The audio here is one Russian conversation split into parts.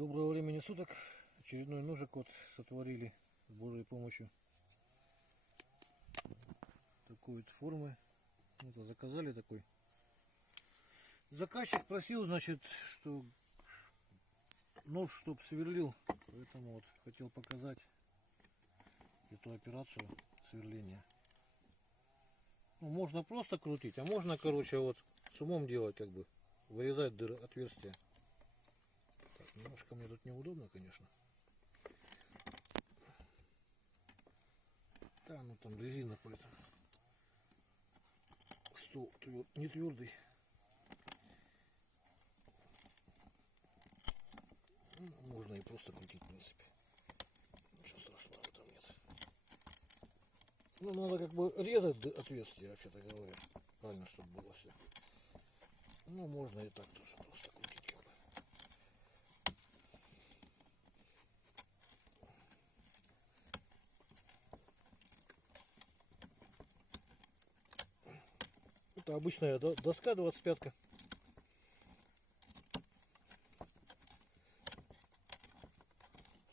Доброго времени суток. Очередной ножик вот сотворили с Божьей помощью. Такой вот формы. Вот, заказали такой. Заказчик просил, значит, что нож, чтоб сверлил. Поэтому вот хотел показать эту операцию сверления. Ну, можно просто крутить, а можно, короче, вот с умом делать, как бы вырезать дыры, отверстия. Так, немножко мне тут неудобно, конечно. Да, ну там резина, поэтому стол не твердый. Ну, можно и просто крутить, в принципе. Ничего страшного в этом нет. Ну, надо как бы резать отверстия, вообще-то говоря. Правильно, чтобы было все. Ну, можно и так тоже просто крутить, как бы. Это обычная доска 25-ка.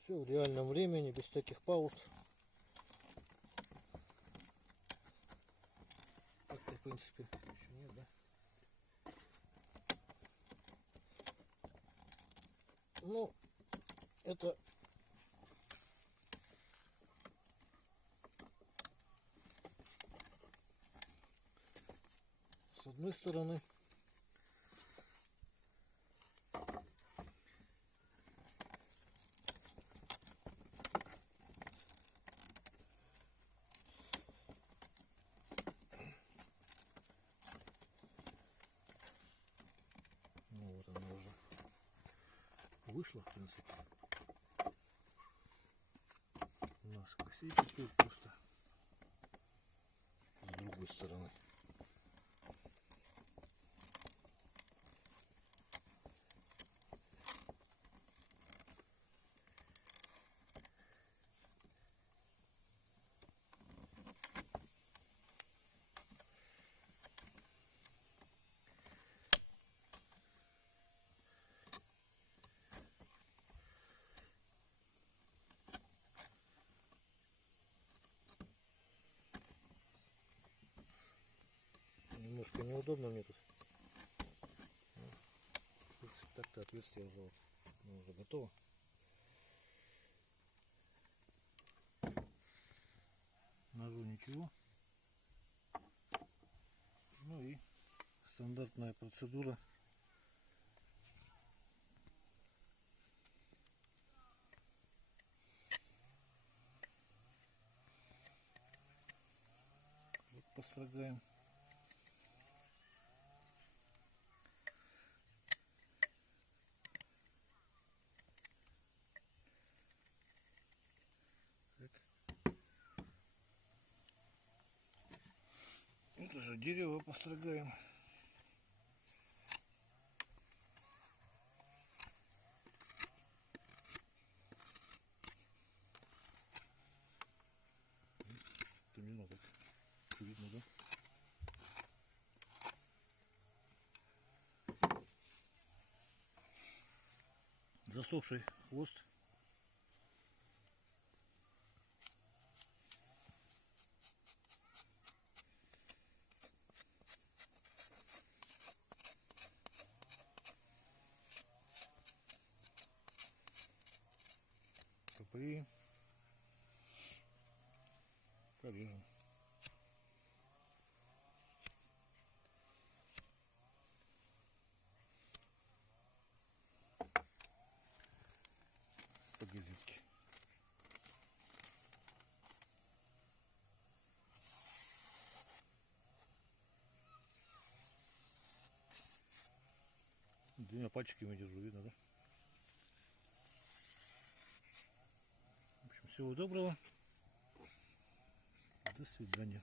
Все в реальном времени, без всяких пауз. Так-то, в принципе, еще нет, да? Ну, это с одной стороны. Ну вот она уже вышла, в принципе. У нас косей теперь просто с другой стороны. Немножко неудобно мне тут. Так-то отверстие уже, вот, уже готово. Ножу ничего. Ну и стандартная процедура. Вот построгаем. Вот уже дерево построгаем. Примерно так видно, да? Засохший хвост. Порежем. По газетке. Двумя пальчиками держу, видно, да? В общем, всего доброго. До свидания.